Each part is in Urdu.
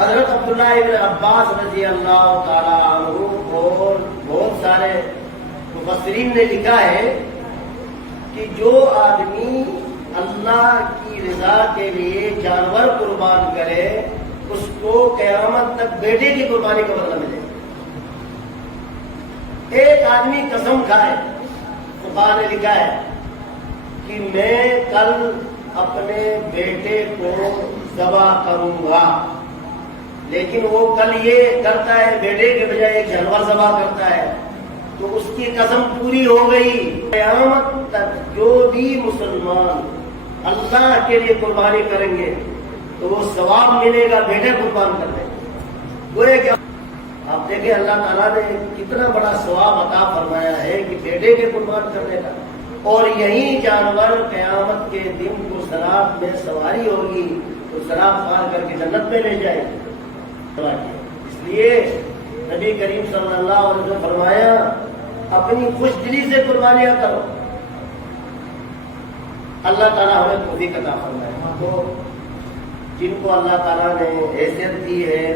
حضرت عبداللہ ابن عباس رضی اللہ تعالی عنہ اور بہت سارے مفسرین نے لکھا ہے کہ جو آدمی اللہ کی رضا کے لیے جانور قربان کرے اس کو قیامت تک بیٹے کی قربانی کا بدلہ ملے. ایک آدمی قسم کھائے، فقہاء نے لکھا ہے کہ میں کل اپنے بیٹے کو ذبح کروں گا، لیکن وہ کل یہ کرتا ہے بیٹے کے بجائے ایک جانور ذبح کرتا ہے، تو اس کی قسم پوری ہو گئی. قیامت تک جو بھی مسلمان اللہ کے لیے قربانی کریں گے تو وہ ثواب ملے گا بیٹے قربان کرنے. گویا کہ آپ دیکھیں اللہ تعالیٰ نے کتنا بڑا ثواب عطا فرمایا ہے کہ بیٹے کے قربان کرنے کا، اور یہی جانور قیامت کے دن کو صراط میں سواری ہوگی تو صراط پار کر کے جنت میں لے جائے گی. اس لیے نبی کریم صلی اللہ علیہ وسلم فرمایا اپنی خوش دلی سے قربانیاں کرو. اللہ تعالیٰ ہمیں توفیق عطا فرمائے. تو جن کو اللہ تعالیٰ نے حیثیت دی ہے،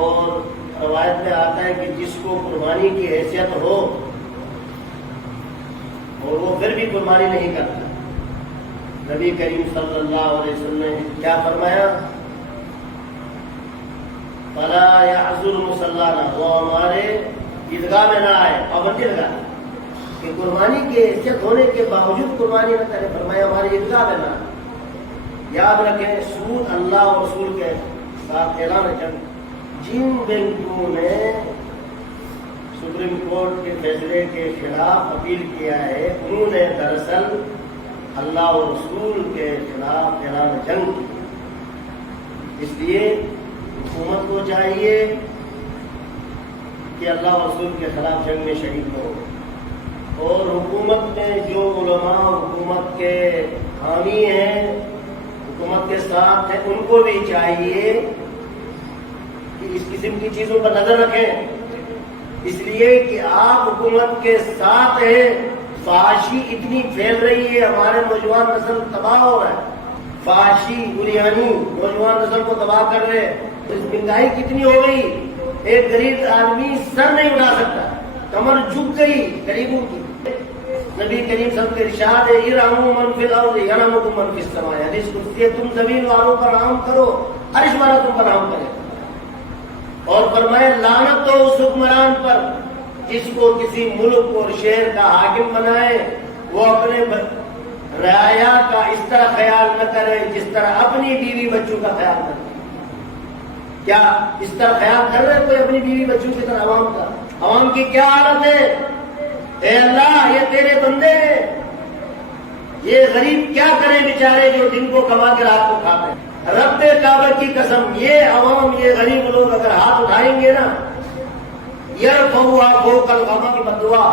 اور روایت میں آتا ہے کہ جس کو قربانی کی حیثیت ہو اور وہ پھر بھی قربانی نہیں کرتا، نبی کریم صلی اللہ علیہ وسلم نے کیا فرمایا؟ فَلَا يَعْزُرْ مُصَلَّانَا، وہ ہمارے عیدگاہ میں نہ آئے، پابندی لگا کہ قربانی کی حیثیت ہونے کے باوجود قربانی نہ کرے. فرمایا ہمارے عیدگاہ میں نہ آئے. یاد رکھیں سود اللہ اور رسول کے ساتھ اعلان جنگ. جن بینکوں نے سپریم کورٹ کے فیصلے کے خلاف اپیل کیا ہے انہوں نے دراصل اللہ اور رسول کے خلاف اعلان جنگ کی. اس لیے حکومت کو چاہیے کہ اللہ اور رسول کے خلاف جنگ میں شریک ہو، اور حکومت میں جو علماء حکومت کے حامی ہیں، حکومت کے ساتھ ہیں، ان کو بھی چاہیے کہ اس قسم کی چیزوں پر نظر رکھیں. اس لیے کہ آپ حکومت کے ساتھ ہیں. فحاشی اتنی پھیل رہی ہے، ہمارے نوجوان نسل تباہ ہو رہا ہے. فحاشی بریانی نوجوان نسل کو تباہ کر رہے. اس مہنگائی کتنی ہو گئی، ایک غریب آدمی سر نہیں اٹھا سکتا، کمر جھک گئی غریبوں کی. نبی کریم صلی اللہ علیہ وسلم کے ارشاد ہے ارحموا من فی الارض یرحمکم من فی السماء. حدیث قدسی ہے تم زمین والوں پر رحم کرو، عرش والا تم پر رحم کرے. اور فرمایا لعنت ہو اس حکمران پر جس کو کسی ملک اور شہر کا حاکم بنائے، وہ اپنے رعایا کا اس طرح خیال نہ کرے جس طرح اپنی بیوی بچوں کا خیال کرے. کیا اس طرح خیال کر رہے کوئی اپنی بیوی بچوں کی طرح عوام کا؟ عوام کی کیا حالت ہے؟ اے اللہ یہ تیرے بندے ہیں، یہ غریب کیا کریں بیچارے جو دن کو کما کے رات کو کھاتے ہیں. رب کعبہ کی قسم یہ عوام یہ غریب لوگ اگر ہاتھ اٹھائیں گے نا، یرفعوا فوق الغمام کی بدعا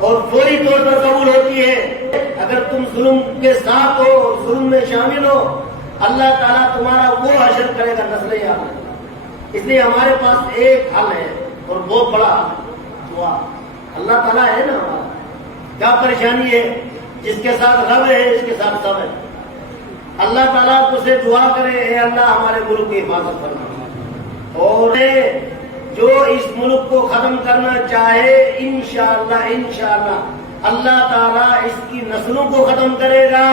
اور فوری طور پر قبول ہوتی ہے. اگر تم ظلم کے ساتھ ہو اور ظلم میں شامل ہو، اللہ تعالیٰ تمہارا وہ حشر کرے گا نسل یاد رکھنا. اس لیے ہمارے پاس ایک حل ہے اور بہت بڑا دعا. اللہ تعالیٰ ہے نا ہمارا. کیا پریشانی ہے؟ جس کے ساتھ رب ہے اس کے ساتھ سب ہے. اللہ تعالیٰ کو سے دعا کرے اے اللہ ہمارے ملک کی حفاظت کرنا، اور جو اس ملک کو ختم کرنا چاہے انشاءاللہ اللہ تعالیٰ اس کی نسلوں کو ختم کرے گا،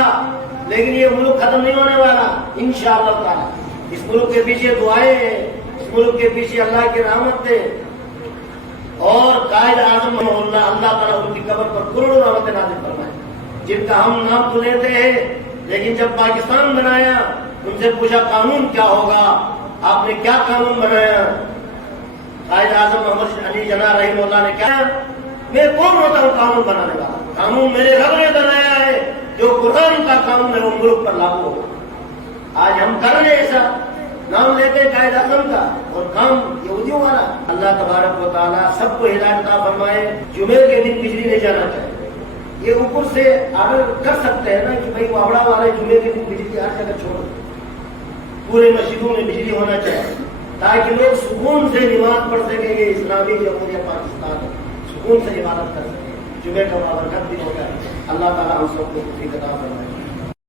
لیکن یہ ملک ختم نہیں ہونے والا انشاءاللہ تعالیٰ. اس ملک کے پیچھے دعائیں ہیں، اس ملک کے پیچھے اللہ کی رحمت ہے. اور قائد اعظم اللہ تعالیٰ ان کی قبر پر کروڑوں رحمتیں نازل فرمائے، جن کا ہم نام تو لیتے ہیں، لیکن جب پاکستان بنایا ان سے پوچھا قانون کیا ہوگا، آپ نے کیا قانون بنایا؟ قائد اعظم محمد علی جناح رحمہ اللہ نے کہا میں کون ہوتا ہوں قانون بنانے والا؟ قانون میرے رب نے بنایا ہے، جو قرآن کا قانون ہے وہ ملک پر لاگو ہو. آج ہم کر رہے ایسا، نام لیتے قائد اعظم کا اور کام یہودیوں والا. اللہ تبارک و تعالیٰ سب کو ہدایت عطا فرمائے. جمعے کے دن بجلی نہیں جانا چاہیے. یہ اوپر سے آرڈر کر سکتے ہیں نا کہ بھائی وابڑا والے جمعے کے دن بجلی ہر جگہ چھوڑ، پورے مسجدوں میں بجلی ہونا چاہیے تاکہ لوگ سکون سے نماز پڑھ سکیں. یہ اسلامی جمہوریہ پاکستان ہے، سکون سے عبادت کر سکیں. جمعے کا بابرکت بھی ہوگا. اللہ تعالیٰ ہم سب کو عطا فرمائے.